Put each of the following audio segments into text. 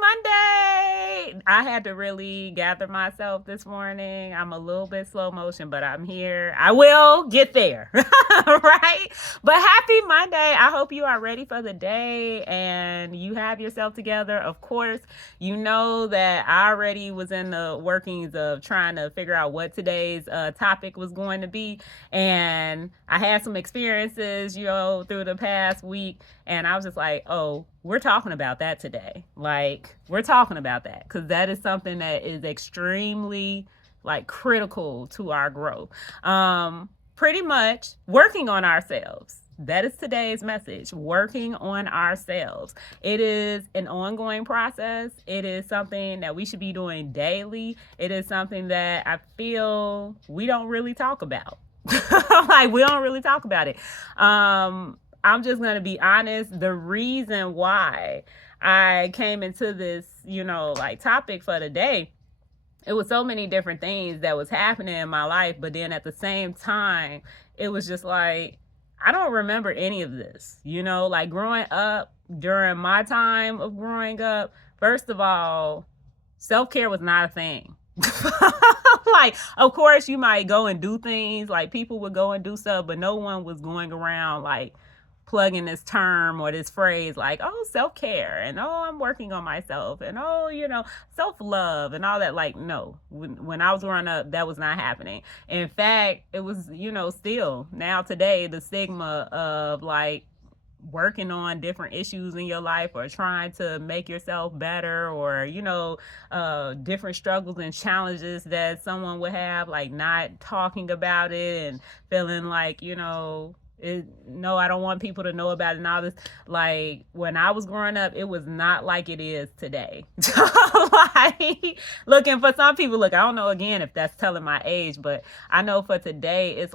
Monday. I had to really gather myself this morning. I'm a little bit slow motion, but I'm here. I will get there. Right? But happy Monday. I hope you are ready for the day and you have yourself together. Of course, you know that I already was in the workings of trying to figure out what today's topic was going to be. And I had some experiences, through the past week. And I was just like, oh, we're talking about that today. Like, we're talking about that because that is something that is extremely critical to our growth. Pretty much working on ourselves. That is today's message, working on ourselves. It is an ongoing process. It is something that we should be doing daily. It is something that I feel we don't really talk about. We don't really talk about it. I'm just going to be honest. The reason why I came into this, topic for today, it was so many different things that was happening in my life. But then at the same time, it was just like, I don't remember any of this, growing up, during my time of growing up. First of all, self-care was not a thing. Of course, you might go and do things, people would go and do stuff, but no one was going around plugging this term or this phrase oh, self-care, and oh, I'm working on myself, and oh, self-love and all that. No, when I was growing up, that was not happening. In fact, it was, still now today, the stigma of working on different issues in your life or trying to make yourself better, or different struggles and challenges that someone would have, not talking about it and feeling no, I don't want people to know about it and all this. When I was growing up, it was not like it is today. Looking for some people, I don't know again if that's telling my age, but I know for today it's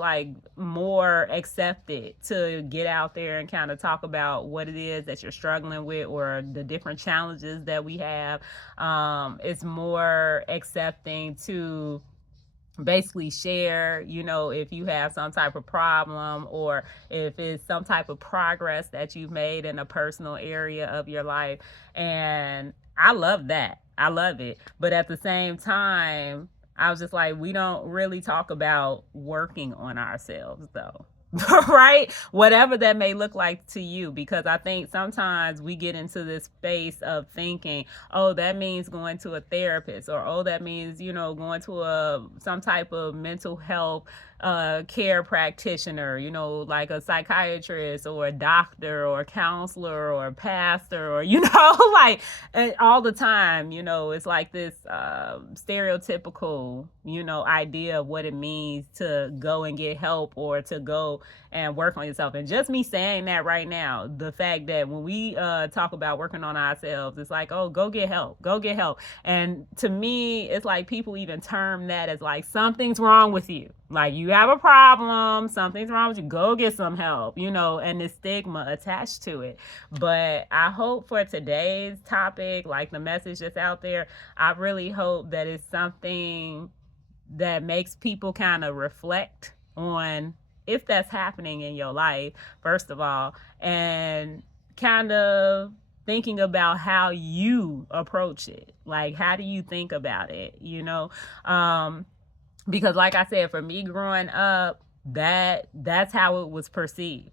more accepted to get out there and kind of talk about what it is that you're struggling with or the different challenges that we have. It's more accepting to basically share, if you have some type of problem or if it's some type of progress that you've made in a personal area of your life. And I love that. I love it. But at the same time, I was just like, we don't really talk about working on ourselves though. Right? Whatever that may look like to you, because I think sometimes we get into this space of thinking, oh, that means going to a therapist, or oh, that means, going to some type of mental health care practitioner, like a psychiatrist or a doctor or a counselor or a pastor, or, all the time, it's this stereotypical, idea of what it means to go and get help or to go and work on yourself. And just me saying that right now, the fact that when we talk about working on ourselves, it's oh, go get help, go get help. And to me, it's people even term that as something's wrong with you. You have a problem, something's wrong with you, go get some help, and the stigma attached to it. But I hope for today's topic, the message that's out there, I really hope that it's something that makes people kind of reflect on if that's happening in your life, first of all, and kind of thinking about how you approach it. How do you think about it, because like I said, for me growing up, that's how it was perceived.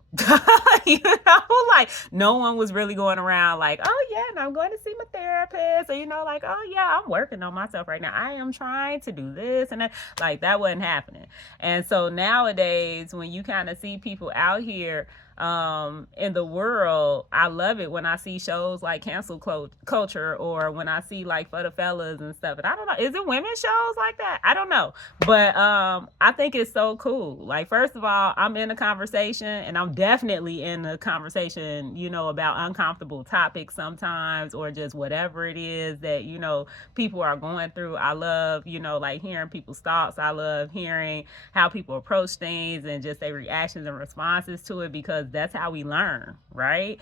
No one was really going around oh yeah, and I'm going to see my therapist, or oh yeah, I'm working on myself right now, I am trying to do this and that. That wasn't happening. And so nowadays, when you kind of see people out here in the world, I love it when I see shows like Cancel Culture, or when I see For the Fellas and stuff. And I don't know, is it women's shows like that? I don't know. But I think it's so cool. First of all, I'm in a conversation, and I'm definitely in a conversation, about uncomfortable topics sometimes, or just whatever it is that, people are going through. I love, hearing people's thoughts. I love hearing how people approach things and just their reactions and responses to it, because because that's how we learn, right?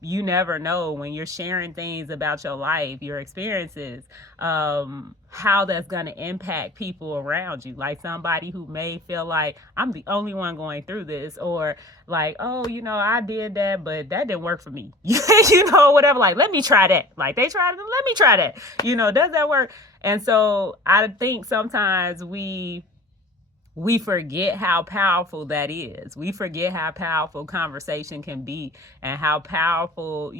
You never know when you're sharing things about your life, your experiences, how that's going to impact people around you. Like somebody who may feel like I'm the only one going through this, or like, oh, I did that, but that didn't work for me. Whatever. Like, let me try that. Like they tried it, let me try that. Does that work? And so I think sometimes we forget how powerful that is. We forget how powerful conversation can be, and how powerful,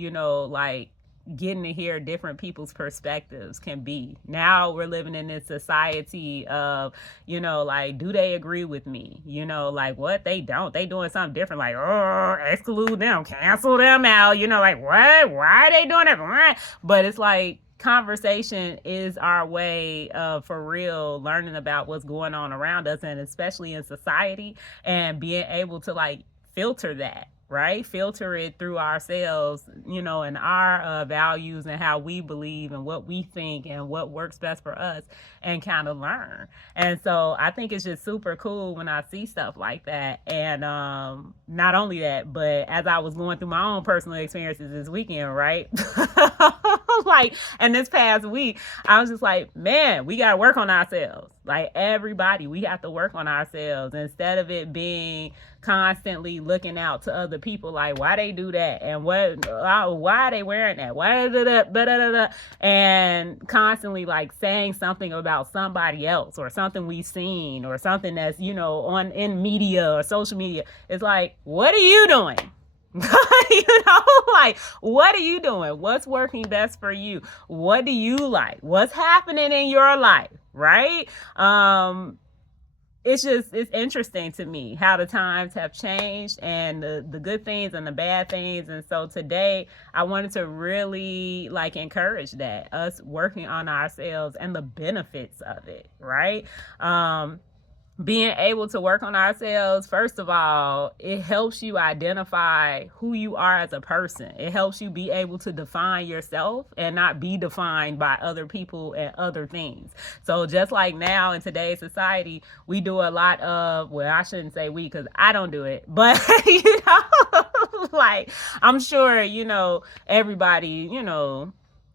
like getting to hear different people's perspectives can be. Now we're living in this society of, like, do they agree with me? Like, what? They don't. They doing something different. Like, oh, exclude them, cancel them out. Like, what? Why are they doing that? But it's like, conversation is our way of, for real, learning about what's going on around us, and especially in society, and being able to like filter that, right? Filter it through ourselves, and our values, and how we believe, and what we think, and what works best for us, and kind of learn. And so I think it's just super cool when I see stuff like that. And not only that, but as I was going through my own personal experiences this weekend, right? Like, and this past week, I was just like, man, we got to work on ourselves. Like, everybody, we have to work on ourselves, instead of it being constantly looking out to other people, like, why they do that, and why are they wearing that, why and constantly like saying something about somebody else, or something we've seen, or something that's in media or social media. It's like, what are you doing? Like, what are you doing? What's working best for you? What do you like? What's happening in your life, right? It's interesting to me how the times have changed, and the good things and the bad things. And so today I wanted to really like encourage that, us working on ourselves and the benefits of it, right? Being able to work on ourselves, first of all, it helps you identify who you are as a person. It helps you be able to define yourself and not be defined by other people and other things. So just like now in today's society, we do a lot of, well, I shouldn't say we, because I don't do it, but like, I'm sure, everybody,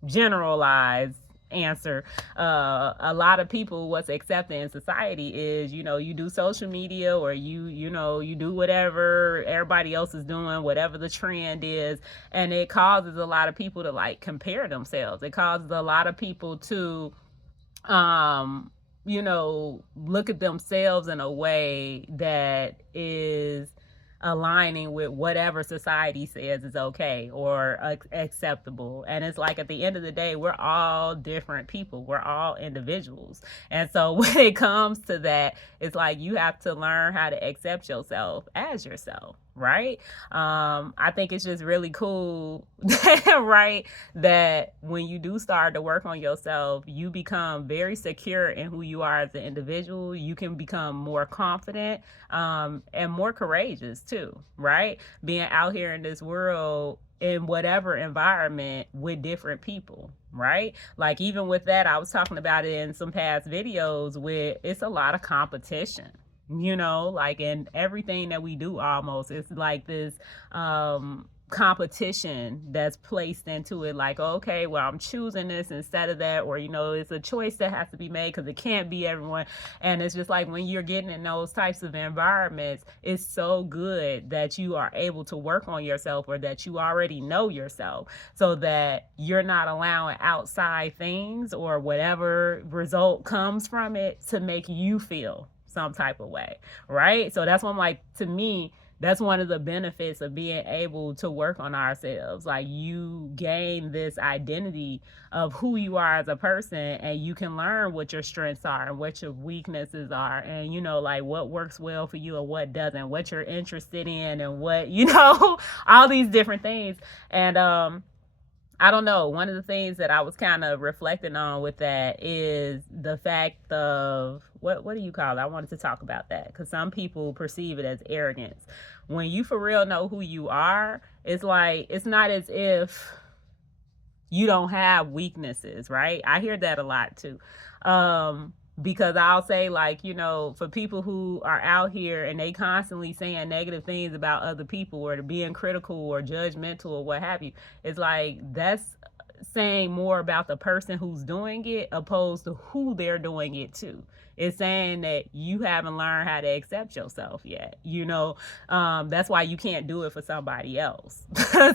generalize answer. A lot of people, what's accepted in society is, you do social media, or you do whatever everybody else is doing, whatever the trend is, and it causes a lot of people to like compare themselves. It causes a lot of people to look at themselves in a way that is aligning with whatever society says is okay or acceptable. And it's like, at the end of the day, we're all different people. We're all individuals. And so when it comes to that, it's like, you have to learn how to accept yourself as yourself, right? I think it's just really cool, right, that when you do start to work on yourself, you become very secure in who you are as an individual. You can become more confident, and more courageous too, right? Being out here in this world, in whatever environment, with different people, right? Like, even with that, I was talking about it in some past videos, where it's a lot of competition, like in everything that we do. Almost, it's like this competition that's placed into it, like, okay, well, I'm choosing this instead of that, or it's a choice that has to be made, because it can't be everyone. And it's just like, when you're getting in those types of environments, it's so good that you are able to work on yourself, or that you already know yourself, so that you're not allowing outside things, or whatever result comes from it, to make you feel some type of way, right? So that's what I'm like, to me, that's one of the benefits of being able to work on ourselves. Like, you gain this identity of who you are as a person, and you can learn what your strengths are and what your weaknesses are, and like what works well for you and what doesn't, what you're interested in, and what all these different things. And I don't know, one of the things that I was kind of reflecting on with that is the fact of, what do you call it? I wanted to talk about that, because some people perceive it as arrogance. When you for real know who you are, it's like, it's not as if you don't have weaknesses, right? I hear that a lot too. Because I'll say, like, for people who are out here and they constantly saying negative things about other people or being critical or judgmental or what have you, it's like that's saying more about the person who's doing it opposed to who they're doing it to. It's saying that you haven't learned how to accept yourself yet. That's why you can't do it for somebody else.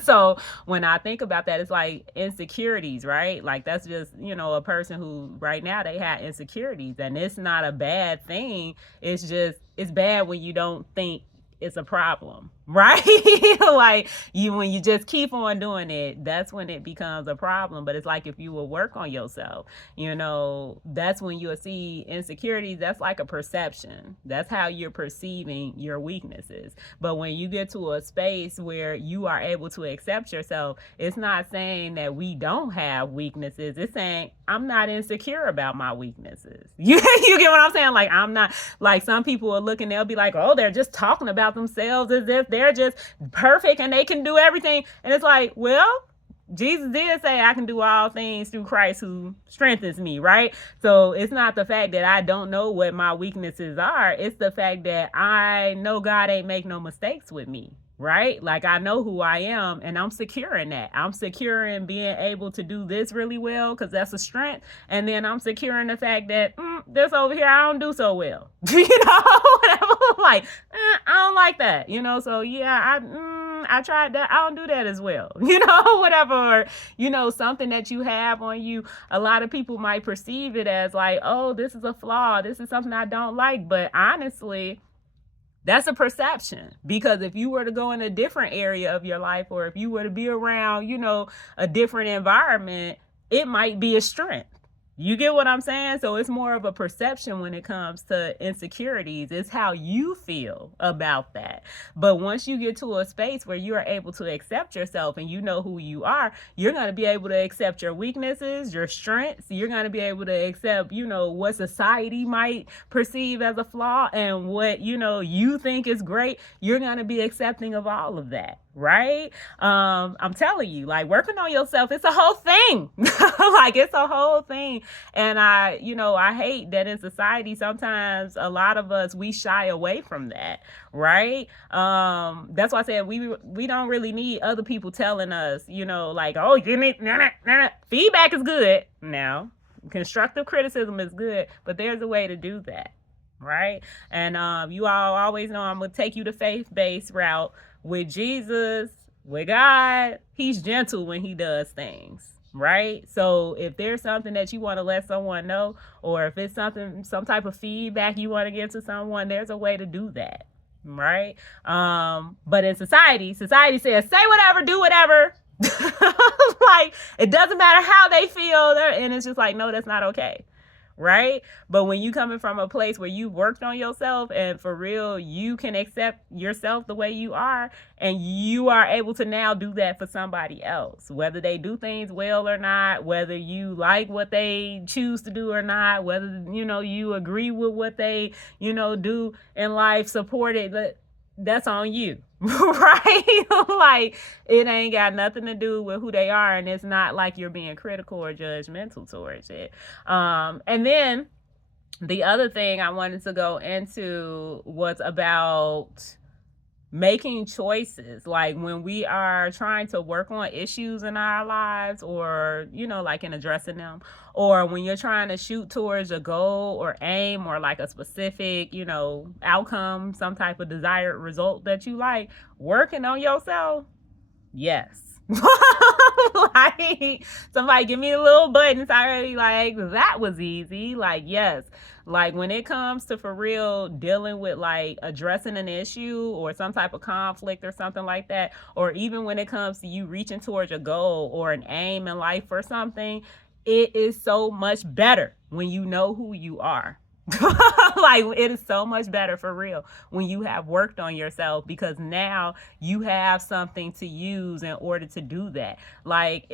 So when I think about that, it's like insecurities, right? Like that's just, a person who right now they have insecurities, and it's not a bad thing. It's just, it's bad when you don't think it's a problem, right? Like when you just keep on doing it, that's when it becomes a problem. But it's like if you will work on yourself, that's when you'll see insecurities. That's like a perception. That's how you're perceiving your weaknesses. But when you get to a space where you are able to accept yourself, it's not saying that we don't have weaknesses. It's saying I'm not insecure about my weaknesses. You get what I'm saying? Like I'm not, like some people are looking, they'll be like, oh, they're just talking about themselves as if they're just perfect and they can do everything. And it's like, well, Jesus did say I can do all things through Christ who strengthens me, right? So it's not the fact that I don't know what my weaknesses are. It's the fact that I know God ain't make no mistakes with me, right? Like I know who I am and I'm secure in that. I'm secure in being able to do this really well because that's a strength. And then I'm secure in the fact that this over here, I don't do so well. Whatever. Like, I don't like that, so yeah, I tried that. I don't do that as well, whatever. Or, something that you have on you, a lot of people might perceive it as like, oh, this is a flaw. This is something I don't like. But honestly, that's a perception, because if you were to go in a different area of your life, or if you were to be around, a different environment, it might be a strength. You get what I'm saying? So it's more of a perception when it comes to insecurities. It's how you feel about that. But once you get to a space where you are able to accept yourself and you know who you are, you're going to be able to accept your weaknesses, your strengths. You're going to be able to accept, what society might perceive as a flaw and what, you think is great. You're going to be accepting of all of that. Right? I'm telling you, like working on yourself, it's a whole thing. Like it's a whole thing. And I hate that in society, sometimes a lot of us, we shy away from that. Right? That's why I said we don't really need other people telling us, like, oh, you need feedback is good. Now, constructive criticism is good, but there's a way to do that. Right? And you all always know I'm gonna take you the faith-based route. With Jesus, with God, he's gentle when he does things, right? So if there's something that you want to let someone know, or if it's some type of feedback you want to give to someone, there's a way to do that, right? But in society says, say whatever, do whatever. Like, it doesn't matter how they feel. And it's just like, no, that's not okay. Right? But when you coming from a place where you worked on yourself and for real, you can accept yourself the way you are, and you are able to now do that for somebody else, whether they do things well or not, whether you like what they choose to do or not, whether, you agree with what they, do in life, support it, but that's on you. Right? Like it ain't got nothing to do with who they are, and it's not like you're being critical or judgmental towards it. And then the other thing I wanted to go into was about making choices, like when we are trying to work on issues in our lives, or like in addressing them, or when you're trying to shoot towards a goal or aim, or like a specific outcome, some type of desired result that you like, working on yourself. Yes. Like somebody give me a little button, it's already like that was easy. Like, yes, like when it comes to for real dealing with like addressing an issue or some type of conflict or something like that, or even when it comes to you reaching towards a goal or an aim in life or something, it is so much better when you know who you are. Like it is so much better for real when you have worked on yourself, because now you have something to use in order to do that. Like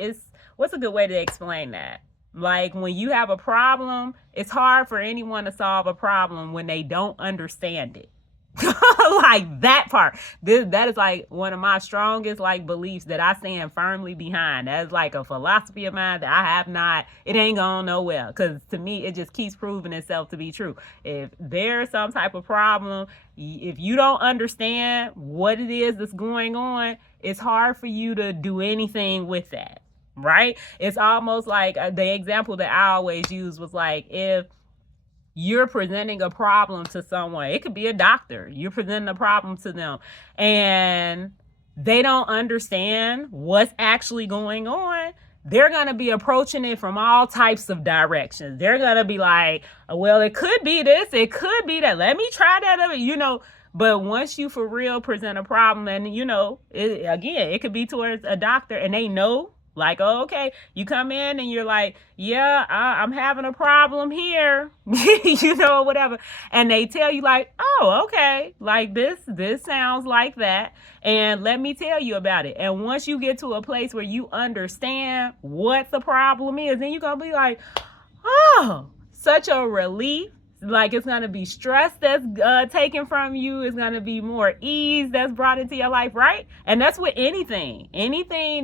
what's a good way to explain that? Like when you have a problem, it's hard for anyone to solve a problem when they don't understand it. Like that part. That is like one of my strongest like beliefs that I stand firmly behind. That's like a philosophy of mine that I have not, it ain't going nowhere. Because to me, it just keeps proving itself to be true. If there's some type of problem, if you don't understand what it is that's going on, it's hard for you to do anything with that. Right? It's almost like the example that I always use was like, if you're presenting a problem to someone, it could be a doctor, you're presenting a problem to them, and they don't understand what's actually going on, they're going to be approaching it from all types of directions. They're going to be like, well, it could be this, it could be that, let me try that, but once you for real present a problem, and it could be towards a doctor, and they know, like, oh, okay, you come in and you're like, yeah, I'm having a problem here, whatever. And they tell you like, oh, okay, like this sounds like that. And let me tell you about it. And once you get to a place where you understand what the problem is, then you're going to be like, oh, such a relief. Like, it's going to be stress that's taken from you. It's going to be more ease that's brought into your life, right? And that's with anything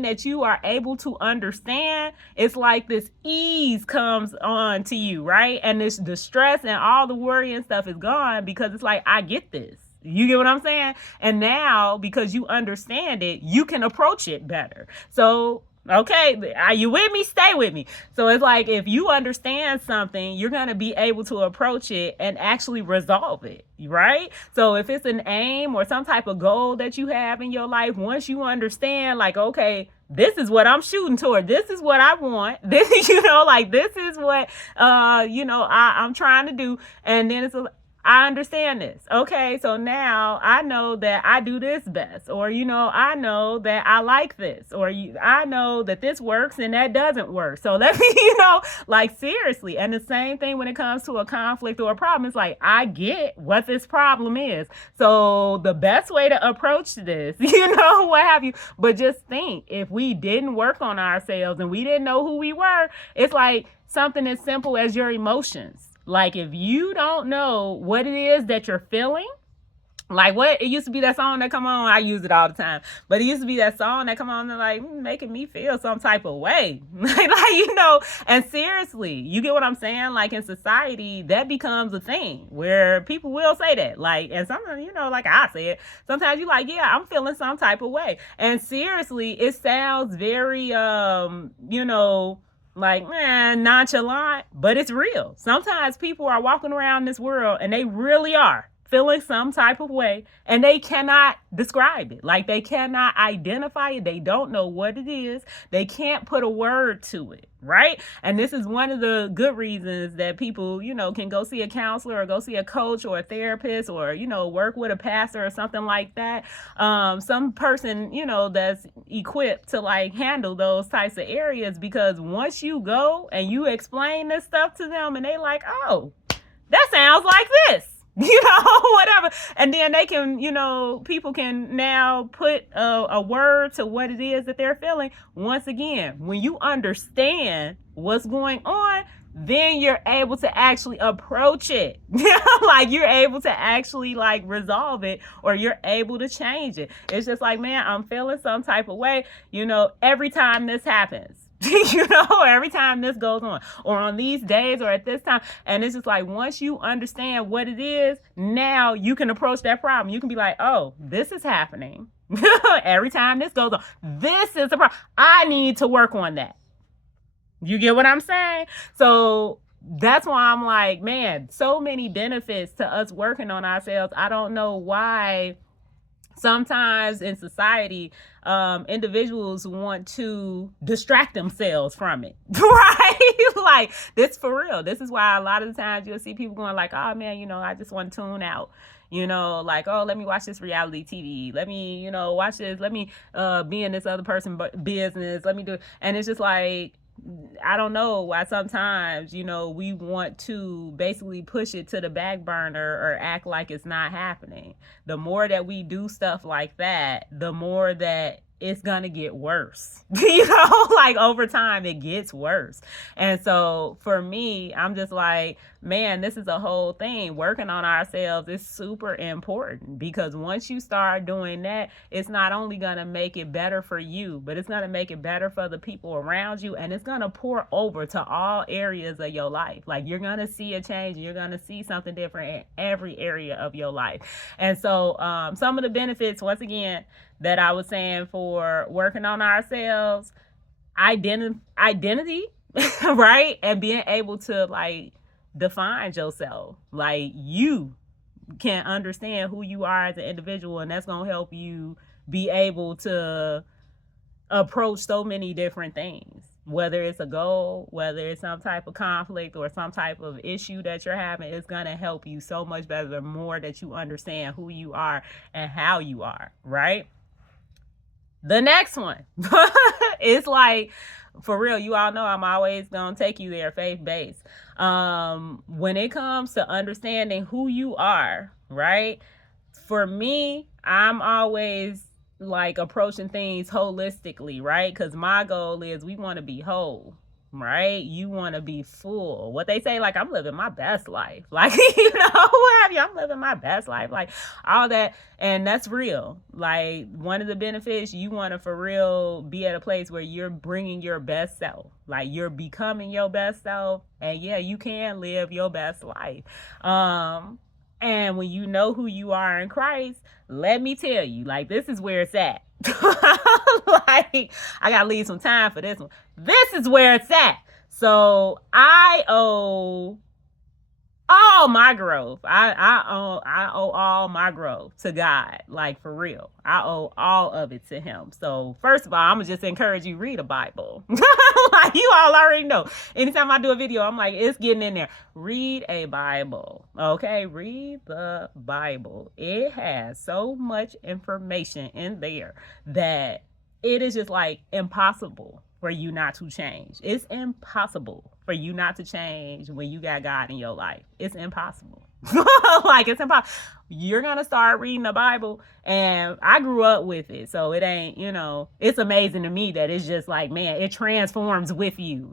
that you are able to understand. It's like this ease comes on to you, right? And the stress and all the worry and stuff is gone, because it's like, I get this. You get what I'm saying? And now, because you understand it, you can approach it better. So, okay, are you with me? Stay with me. So it's like, if you understand something, you're going to be able to approach it and actually resolve it, right? So if it's an aim or some type of goal that you have in your life, once you understand, like, okay, this is what I'm shooting toward, this is what I want, this, this is what, I'm trying to do. And then it's I understand this. Okay, so now I know that I do this best, or, I know that I like this, or I know that this works and that doesn't work. So let me, seriously. And the same thing when it comes to a conflict or a problem. It's like, I get what this problem is. So the best way to approach this, what have you, but just think, if we didn't work on ourselves and we didn't know who we were, it's like something as simple as your emotions. Like, if you don't know what it is that you're feeling, like what it used to be, that song that come on, I use it all the time, but it used to be that song that come on and like making me feel some type of way. And seriously, you get what I'm saying? Like, in society, that becomes a thing where people will say that. Like, and sometimes, like I said, sometimes you like, yeah, I'm feeling some type of way. And seriously, it sounds very, nonchalant, but it's real. Sometimes people are walking around this world and they really are feeling some type of way, and they cannot describe it. Like, they cannot identify it. They don't know what it is. They can't put a word to it, right? And this is one of the good reasons that people, can go see a counselor or go see a coach or a therapist, or, work with a pastor or something like that. Some person, that's equipped to like handle those types of areas, because once you go and you explain this stuff to them and they like, oh, that sounds like this. Whatever. And then they can, people can now put a word to what it is that they're feeling. Once again, when you understand what's going on, then you're able to actually approach it. Like, you're able to actually like resolve it, or you're able to change it. It's just like, man, I'm feeling some type of way, every time this happens. Every time this goes on, or on these days, or at this time. And it's just like, once you understand what it is, now you can approach that problem. You can be like, oh, this is happening. Every time this goes on, this is the problem. I need to work on that. You get what I'm saying? So that's why I'm like, man, so many benefits to us working on ourselves. I don't know why sometimes in society, individuals want to distract themselves from it, right? Like, this for real. This is why a lot of the times you'll see people going like, oh man, I just want to tune out. Like, oh, let me watch this reality TV. Let me, watch this. Let me be in this other person's business. Let me do it. And it's just like, I don't know why sometimes, we want to basically push it to the back burner or act like it's not happening. The more that we do stuff like that, the more that it's gonna get worse. Like over time it gets worse. And so for me, I'm just like, man, this is a whole thing. Working on ourselves is super important, because once you start doing that, it's not only gonna make it better for you, but it's gonna make it better for the people around you, and it's gonna pour over to all areas of your life. Like you're gonna see a change, and you're gonna see something different in every area of your life. And so some of the benefits, once again, that I was saying for working on ourselves, identity, right? And being able to like define yourself. Like you can understand who you are as an individual, and that's going to help you be able to approach so many different things, whether it's a goal, whether it's some type of conflict or some type of issue that you're having. It's going to help you so much better the more that you understand who you are and how you are, right? The next one is like, for real, you all know I'm always going to take you there, faith-based. When it comes to understanding who you are, right? For me, I'm always like approaching things holistically, right? Because my goal is we want to be whole, right? You want to be full. What they say, like, I'm living my best life. Like, what have you? I'm living my best life. Like, all that. And that's real. Like, one of the benefits, you want to, for real, be at a place where you're bringing your best self. Like, you're becoming your best self. And yeah, you can live your best life. And when you know who you are in Christ, let me tell you, like, this is where it's at. Like, I gotta leave some time for this one. This is where it's at. So I owe all my growth. I owe all my growth to God. Like, for real. I owe all of it to him. So first of all, I'm gonna just encourage you, read a Bible. Like, you all already know. Anytime I do a video, I'm like, it's getting in there. Read a Bible. Okay? Read the Bible. It has so much information in there that it is just like impossible for you not to change. It's impossible for you not to change when you got God in your life. It's impossible. Like, it's impossible. You're gonna start reading the Bible, and I grew up with it, so it ain't, it's amazing to me that it's just like, man, it transforms with you,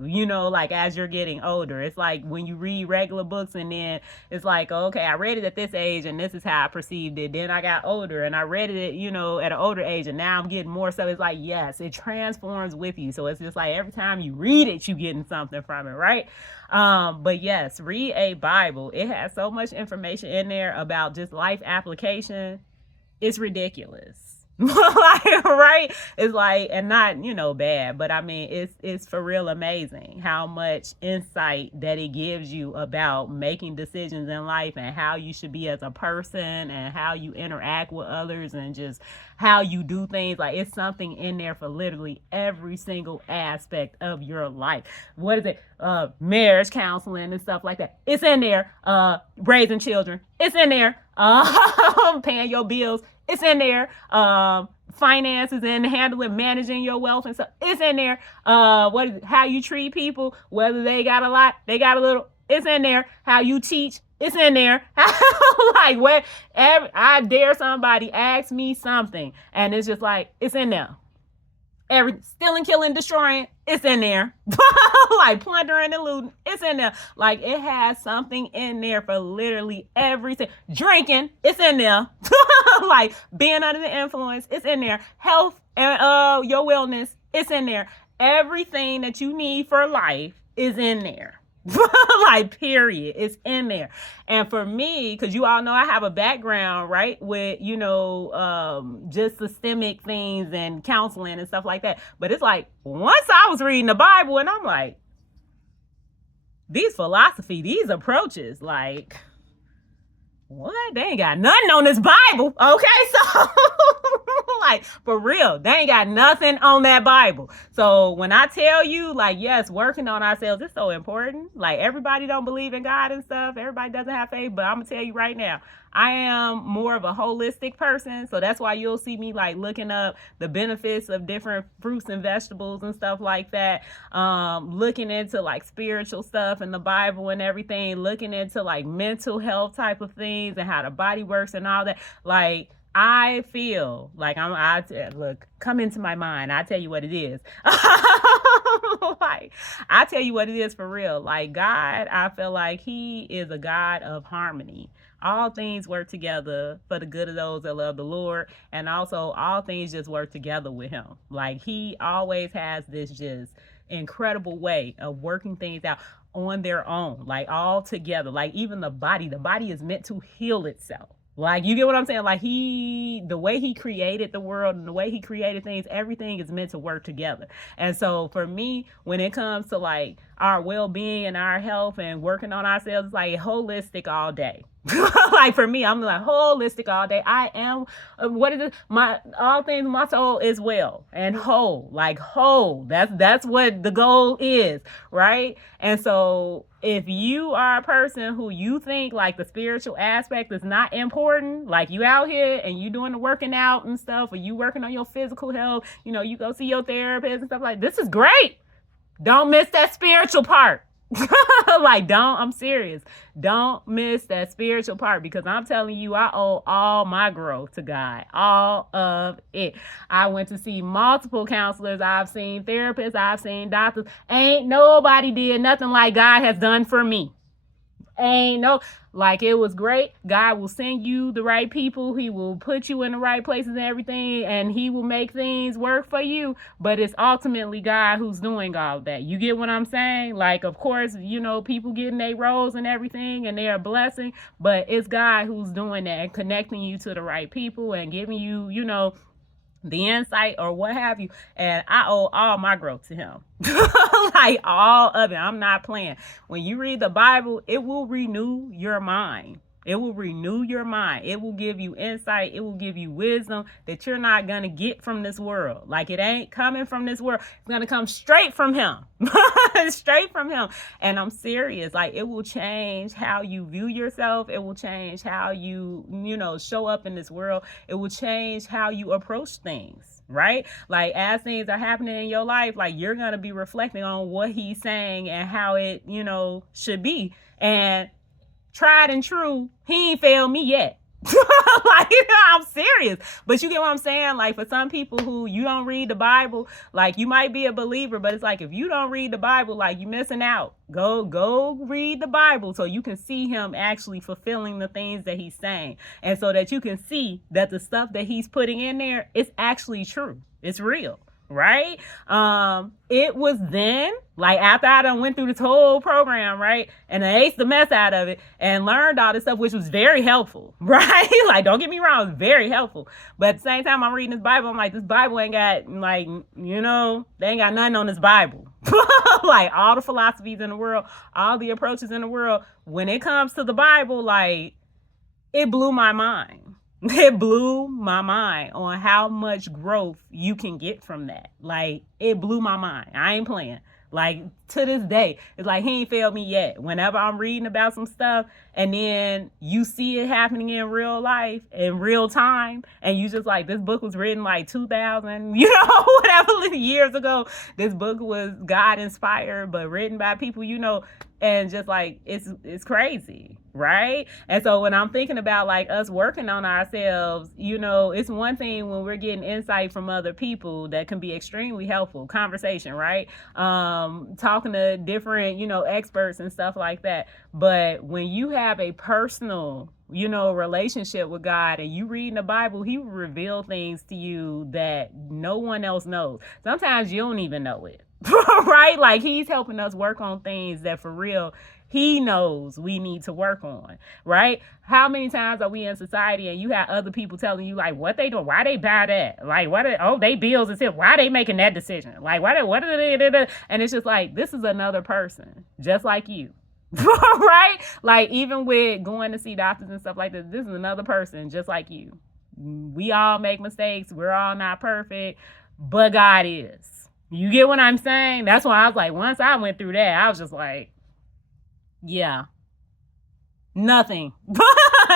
like as you're getting older. It's like when you read regular books, and then it's like, okay, I read it at this age and this is how I perceived it. Then I got older and I read it, at an older age, and now I'm getting more. So it's like, yes, it transforms with you. So it's just like every time you read it, you getting something from it, right? But yes, read a Bible. It has so much information in there about just life application. It's ridiculous. Like, right? It's like, and not, bad, but I mean, it's for real amazing how much insight that it gives you about making decisions in life and how you should be as a person and how you interact with others and just how you do things. Like, it's something in there for literally every single aspect of your life. What is it? Marriage counseling and stuff like that. It's in there. Raising children. It's in there. Paying your bills. It's in there. Finances and handling, managing your wealth and stuff. It's in there. How you treat people, whether they got a lot, they got a little. It's in there. How you teach. It's in there. Like, I dare somebody ask me something, and it's just like, it's in there. Stealing, killing, destroying, it's in there. Like, plundering and looting, it's in there. Like, it has something in there for literally everything. Drinking, it's in there. Like, being under the influence, it's in there. Health and your wellness, it's in there. Everything that you need for life is in there. Like, period. It's in there. And for me, because you all know I have a background, right, with, just systemic things and counseling and stuff like that. But it's like, once I was reading the Bible, and I'm like, these these approaches, like, what? They ain't got nothing on this Bible. Okay, so like, for real, they ain't got nothing on that Bible. So when I tell you, like, yes, working on ourselves is so important. Like, everybody don't believe in God and stuff. Everybody doesn't have faith, but I'm gonna tell you right now, I am more of a holistic person. So that's why you'll see me like looking up the benefits of different fruits and vegetables and stuff like that. Looking into like spiritual stuff in the Bible and everything, looking into like mental health type of things and how the body works and all that. Like, I feel like look, come into my mind. I tell you what it is. Like, I tell you what it is for real. Like, God, I feel like He is a God of harmony. All things work together for the good of those that love the Lord, and also all things just work together with Him. Like, He always has this just incredible way of working things out on their own, like all together. Like, even the body is meant to heal itself. Like, you get what I'm saying? Like, the way He created the world and the way He created things, everything is meant to work together. And so for me, when it comes to like our well-being and our health and working on ourselves, it's like holistic all day. Like, for me, I'm like holistic all day. I am, what is it? My all things, my soul is well and whole. Like, whole. That's what the goal is, right? And so if you are a person who you think like the spiritual aspect is not important, like you out here and you doing the working out and stuff, or you working on your physical health, you go see your therapist and stuff, like, this is great. Don't miss that spiritual part. Like, I'm serious. Don't miss that spiritual part, because I'm telling you, I owe all my growth to God. All of it. I went to see multiple counselors. I've seen therapists. I've seen doctors. Ain't nobody did nothing like God has done for me. Ain't no, like, it was great. God will send you the right people. He will put you in the right places and everything, and He will make things work for you. But it's ultimately God who's doing all that. You get what I'm saying? Like, of course, people getting their roles and everything, and they're a blessing, but it's God who's doing that and connecting you to the right people and giving you, the insight or what have you. And I owe all my growth to Him. Like, all of it. I'm not playing. When you read the Bible, it will renew your mind. It will renew your mind. It will give you insight. It will give you wisdom that you're not going to get from this world. Like, it ain't coming from this world. It's going to come straight from Him. Straight from Him. And I'm serious. Like, it will change how you view yourself. It will change how you, show up in this world. It will change how you approach things, right? Like, as things are happening in your life, like, you're going to be reflecting on what He's saying and how it, should be. And tried and true, He ain't failed me yet. Like, I'm serious. But you get what I'm saying? Like, for some people who you don't read the Bible, like, you might be a believer, but it's like, if you don't read the Bible, like, you're missing out. Go read the Bible so you can see Him actually fulfilling the things that He's saying. And so that you can see that the stuff that He's putting in there is actually true. It's real. Right? It was then, like, after I done went through this whole program, right? And I aced the mess out of it and learned all this stuff, which was very helpful, right? Like, don't get me wrong, it's very helpful. But at the same time, I'm reading this Bible, I'm like, this Bible ain't got, like, they ain't got nothing on this Bible. Like, all the philosophies in the world, all the approaches in the world, when it comes to the Bible, like, it blew my mind. It blew my mind on how much growth you can get from that. Like, it blew my mind. I ain't playing. Like, to this day, it's like, He ain't failed me yet. Whenever I'm reading about some stuff and then you see it happening in real life, in real time, and you just like, this book was written like 2000, whatever years ago. This book was God inspired, but written by people, and just like, it's crazy, right? And so when I'm thinking about like us working on ourselves, it's one thing when we're getting insight from other people that can be extremely helpful. Conversation, right? Talking to different, experts and stuff like that. But when you have a personal, relationship with God and you read in the Bible, He will reveal things to you that no one else knows. Sometimes you don't even know it. Right? Like, He's helping us work on things that for real He knows we need to work on, right? How many times are we in society and you have other people telling you, like, what they do, why they buy that? Like, they bills and stuff, why they making that decision? Like, what are they? And it's just like, this is another person, just like you. Right? Like, even with going to see doctors and stuff like this is another person, just like you. We all make mistakes. We're all not perfect, but God is. You get what I'm saying? That's why I was like, once I went through that, I was just like, yeah, nothing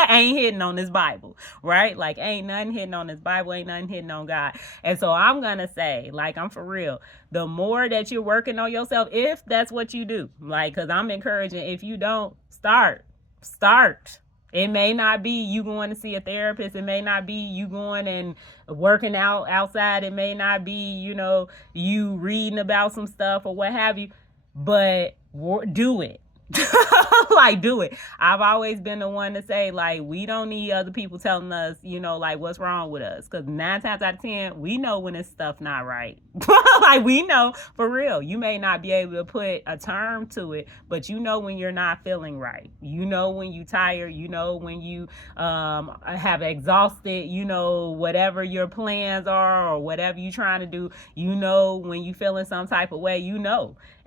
ain't hitting on this Bible, right? Like, ain't nothing hitting on this Bible, ain't nothing hitting on God. And so I'm going to say, like, I'm for real, the more that you're working on yourself, if that's what you do, like, because I'm encouraging, if you don't, start. It may not be you going to see a therapist. It may not be you going and working out outside. It may not be, you reading about some stuff or what have you, but do it. Like, do it. I've always been the one to say, like, we don't need other people telling us, like, what's wrong with us, because 9 times out of 10 we know when this stuff not right. Like, we know for real. You may not be able to put a term to it, but when you're not feeling right. When you tired. When you have exhausted, whatever your plans are or whatever you're trying to do. When you feeling some type of way.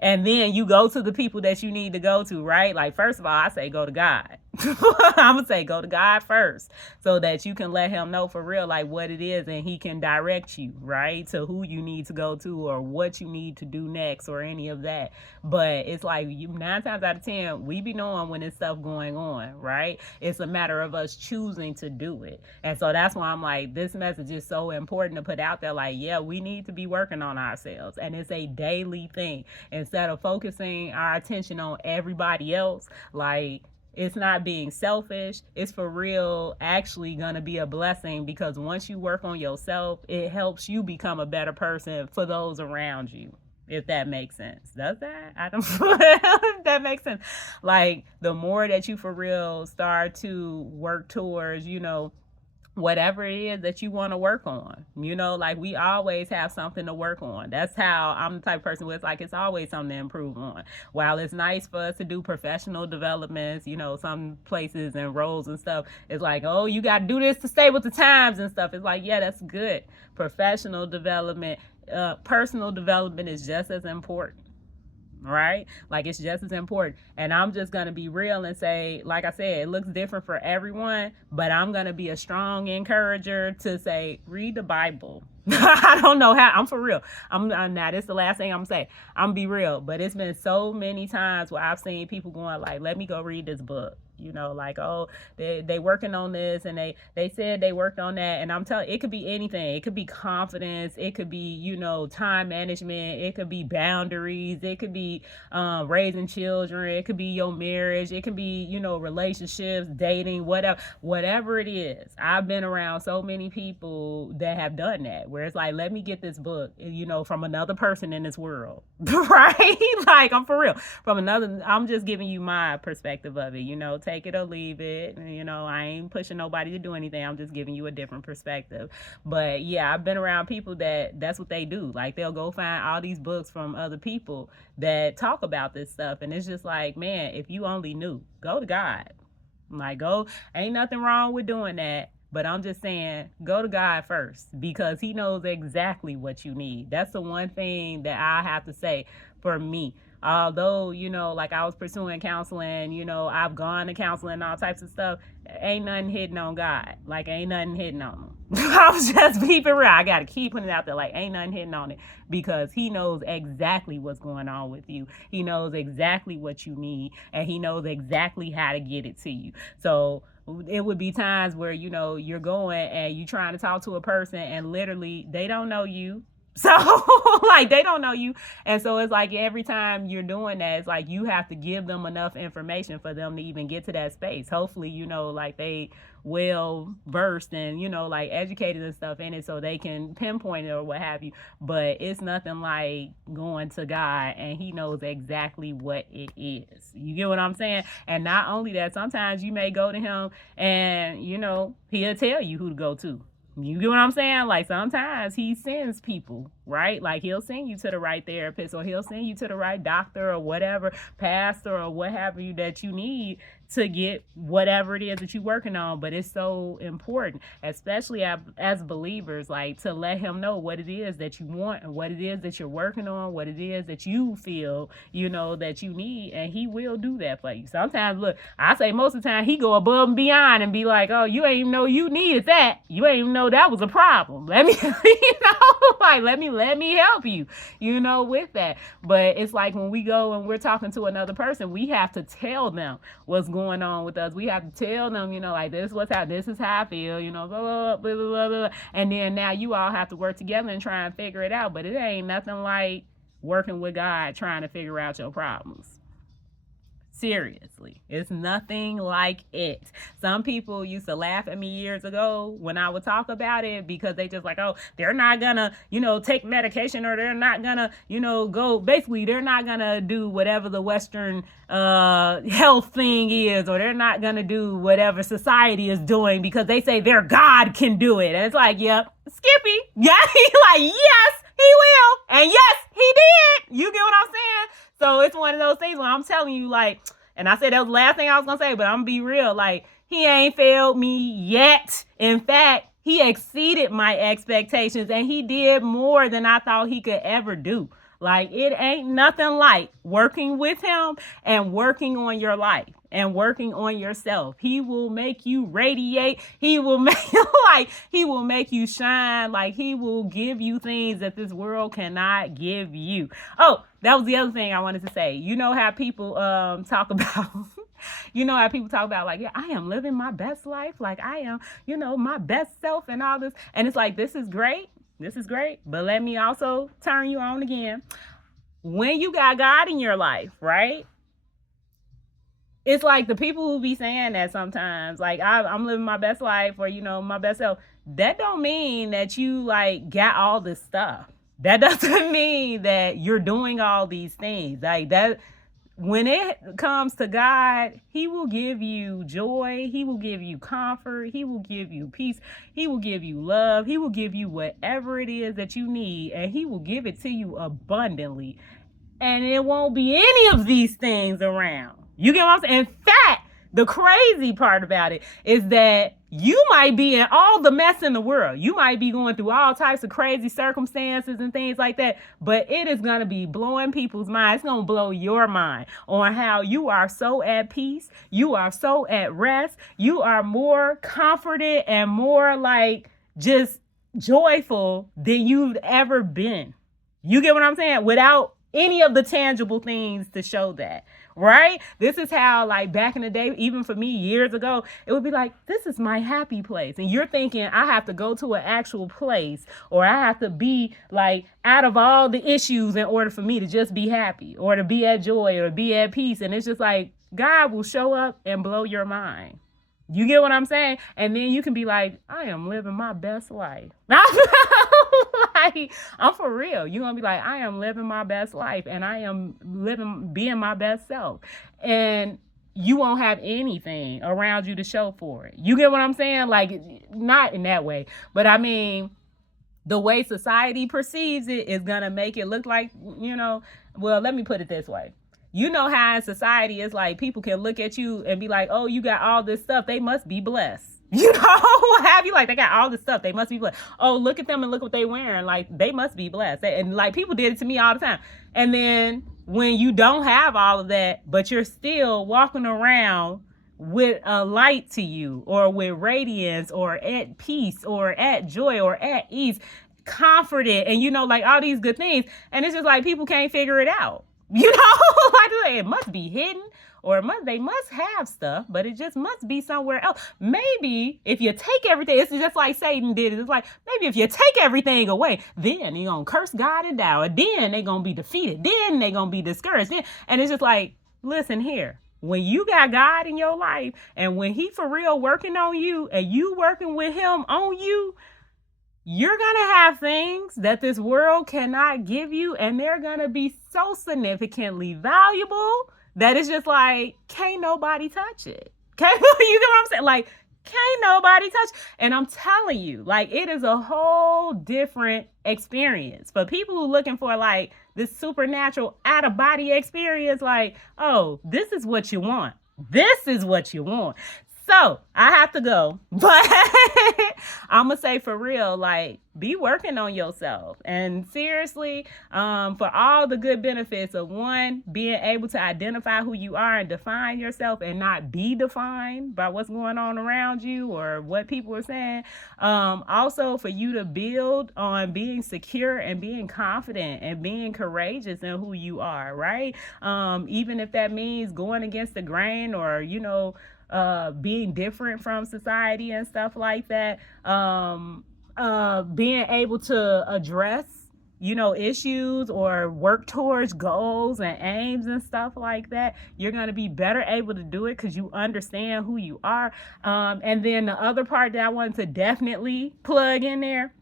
And then you go to the people that you need to go to, right? Like, first of all, I say go to God. I'm going to say go to God first, so that you can let him know for real, like, what it is, and he can direct you, right, to who you need to go to or what you need to do next or any of that. But it's like 9 times out of 10, we be knowing when there's stuff going on, right? It's a matter of us choosing to do it. And so that's why I'm like, this message is so important to put out there. Like, yeah, we need to be working on ourselves, and it's a daily thing. Instead of focusing our attention on everybody else, like, it's not being selfish. It's for real actually going to be a blessing, because once you work on yourself, it helps you become a better person for those around you. If that makes sense. Does that? I don't if that makes sense. Like, the more that you for real start to work towards, whatever it is that you want to work on, like, we always have something to work on. That's how I'm the type of person where it's like, it's always something to improve on. While it's nice for us to do professional developments, some places and roles and stuff, it's like, oh, you got to do this to stay with the times and stuff. It's like, yeah, that's good. Professional development, personal development is just as important. Right? Like, it's just as important. And I'm just going to be real and say, like I said, it looks different for everyone, but I'm going to be a strong encourager to say, read the Bible. I don't know how. I'm for real. Now, this is the last thing I'm saying. I'm gonna be real, but it's been so many times where I've seen people going like, let me go read this book. Like, oh, they working on this, and they said they worked on that, and I'm telling, it could be anything. It could be confidence, it could be time management, it could be boundaries, it could be raising children, it could be your marriage, it could be relationships, dating, whatever it is. I've been around so many people that have done that, where it's like, let me get this book from another person in this world. Right? Like, I'm for real, I'm just giving you my perspective of it. Take it or leave it. I ain't pushing nobody to do anything. I'm just giving you a different perspective. But yeah, I've been around people that's what they do. Like, they'll go find all these books from other people that talk about this stuff, and it's just like, man, if you only knew, go to God. Like, go, ain't nothing wrong with doing that. But I'm just saying, go to God first, because he knows exactly what you need. That's the one thing that I have to say for me. Although, like, I was pursuing counseling, I've gone to counseling and all types of stuff, ain't nothing hidden on God. Like, ain't nothing hidden on him. I was just keeping real. I got to keep putting it out there. Like, ain't nothing hidden on it, because he knows exactly what's going on with you. He knows exactly what you need, and he knows exactly how to get it to you. So it would be times where, you're going and you're trying to talk to a person, and literally they don't know you. So like, they don't know you. And so it's like, every time you're doing that, it's like, you have to give them enough information for them to even get to that space. Hopefully, like, they well versed and like educated and stuff in it, so they can pinpoint it or what have you. But it's nothing like going to God, and he knows exactly what it is. You get what I'm saying? And not only that, sometimes you may go to him and he'll tell you who to go to. You get what I'm saying? Like, sometimes he sends people, right? Like, he'll send you to the right therapist, or he'll send you to the right doctor, or whatever, pastor, or what have you, that you need to get whatever it is that you're working on. But it's so important, especially as believers, like, to let him know what it is that you want, and what it is that you're working on, what it is that you feel, that you need, and he will do that for you. Sometimes, look, I say most of the time, he go above and beyond and be like, oh, you ain't even know you needed that. You ain't even know that was a problem. Let me, like, let me help you, with that. But it's like, when we go and we're talking to another person, we have to tell them what's going on with us. We have to tell them, like, this is how I feel, blah, blah, blah, blah, blah. And then now you all have to work together and try and figure it out. But it ain't nothing like working with God trying to figure out your problems. Seriously, it's nothing like it. Some people used to laugh at me years ago when I would talk about it because they just like, oh, they're not gonna, take medication, or they're not gonna, go, basically, they're not gonna do whatever the Western health thing is, or they're not gonna do whatever society is doing because they say their God can do it. And it's like, yep, Skippy, yeah, he's like, yes, he will, and yes, he did. You get what I'm saying? So it's one of those things when I'm telling you, like, and I said that was the last thing I was going to say, but I'm going to be real. Like, he ain't failed me yet. In fact, he exceeded my expectations, and he did more than I thought he could ever do. Like, it ain't nothing like working with him and working on your life and working on yourself. He will make you radiate. He will make he will make you shine. Like, he will give you things that this world cannot give you. Oh, that was the other thing I wanted to say. You know how people talk about like, yeah, I am living my best life. Like, I am, my best self and all this. And it's like, this is great. This is great. But let me also turn you on again. When you got God in your life, right? It's like the people who be saying that sometimes, like, I'm living my best life, or, my best self. That don't mean that you, like, got all this stuff. That doesn't mean that you're doing all these things. Like, that, when it comes to God, he will give you joy. He will give you comfort. He will give you peace. He will give you love. He will give you whatever it is that you need, and he will give it to you abundantly. And it won't be any of these things around. You get what I'm saying? In fact, the crazy part about it is that you might be in all the mess in the world. You might be going through all types of crazy circumstances and things like that, but it is going to be blowing people's minds. It's going to blow your mind on how you are so at peace. You are so at rest. You are more comforted and more, like, just joyful than you've ever been. You get what I'm saying? Without any of the tangible things to show that. Right? This is how, like, back in the day, even for me years ago, it would be like, this is my happy place. And you're thinking, I have to go to an actual place, or I have to be, like, out of all the issues in order for me to just be happy, or to be at joy, or be at peace. And it's just like, God will show up and blow your mind. You get what I'm saying? And then you can be like, I am living my best life. Like, I'm for real. You're going to be like, I am living my best life, and I am being my best self. And you won't have anything around you to show for it. You get what I'm saying? Like, not in that way, but I mean, the way society perceives it is going to make it look like, well, let me put it this way. You know how in society it's like people can look at you and be like, oh, you got all this stuff. They must be blessed. What have you? Like, they got all this stuff. They must be blessed. Oh, look at them and look what they wearing. Like, they must be blessed. And like, people did it to me all the time. And then when you don't have all of that, but you're still walking around with a light to you, or with radiance, or at peace, or at joy, or at ease, confident, and like, all these good things. And it's just like, people can't figure it out. Like, it must be hidden, or they must have stuff, but it just must be somewhere else. Maybe if you take everything, it's just like Satan did it. It's like, maybe if you take everything away, then you're going to curse God and die, or then they're going to be defeated. Then they're going to be discouraged. And it's just like, listen here. When you got God in your life, and when he for real working on you, and you working with him on you, you're going to have things that this world cannot give you, and they're going to be so significantly valuable that it's just like, can't nobody touch it. You get what I'm saying? Like, can't nobody touch. And I'm telling you, like, it is a whole different experience. For people who are looking for, like, this supernatural out-of-body experience, like, oh, this is what you want. This is what you want. So I have to go, but I'm going to say for real, like, be working on yourself. And seriously, for all the good benefits of, one, being able to identify who you are and define yourself, and not be defined by what's going on around you or what people are saying. Also for you to build on being secure and being confident and being courageous in who you are, right? Even if that means going against the grain, or, being different from society and stuff like that. Being able to address issues or work towards goals and aims and stuff like that, you're going to be better able to do it because you understand who you are. And then the other part that I wanted to definitely plug in there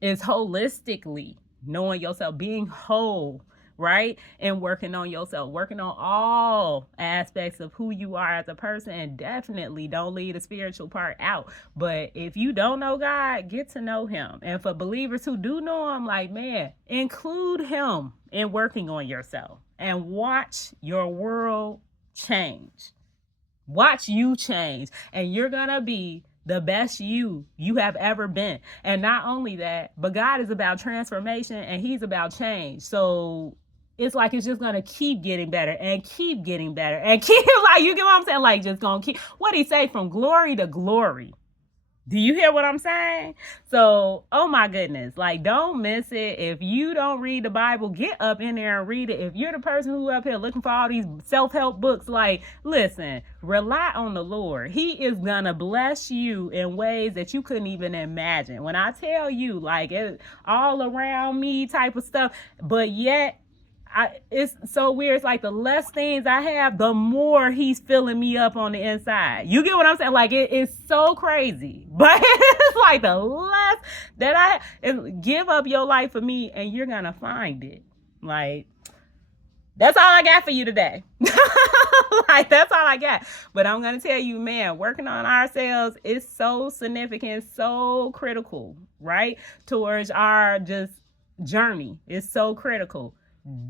is holistically knowing yourself, being whole, right? And working on yourself, working on all aspects of who you are as a person, and definitely don't leave the spiritual part out. But if you don't know God, get to know him. And for believers who do know him, like, man, include him in working on yourself and watch your world change. Watch you change, and you're gonna be the best you have ever been. And not only that, but God is about transformation and he's about change. So it's like it's just gonna keep getting better and keep getting better and keep, like, you get what I'm saying? Like, just gonna keep, what he say, from glory to glory. Do you hear what I'm saying? So, oh my goodness, like, don't miss it. If you don't read the Bible, get up in there and read it. If you're the person who up here looking for all these self-help books, like, listen, rely on the Lord. He is gonna bless you in ways that you couldn't even imagine. When I tell you, like, it all around me type of stuff, but yet it's so weird. It's like the less things I have, the more he's filling me up on the inside. You get what I'm saying? Like, it's so crazy. But it's like the less that give up your life for me and you're going to find it. Like, that's all I got for you today. Like, that's all I got. But I'm going to tell you, man, working on ourselves is so significant, so critical, right? Towards our just journey. It's so critical.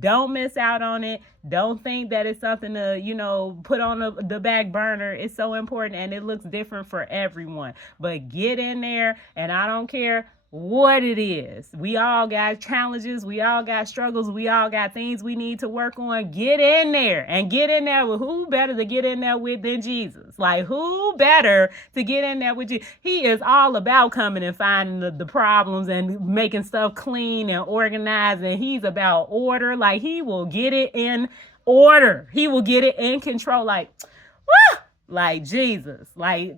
Don't miss out on it. Don't think that it's something to, put on the back burner. It's so important, and it looks different for everyone. But get in there, and I don't care what it is. We all got challenges. We all got struggles. We all got things we need to work on. Get in there, and get in there with who better to get in there with than Jesus? Like, who better to get in there with Jesus? He is all about coming and finding the problems and making stuff clean and organized. And he's about order. Like, he will get it in order. He will get it in control. Like, woo! Like, Jesus. Like,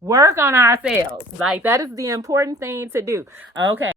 work on ourselves. Like, that is the important thing to do. Okay.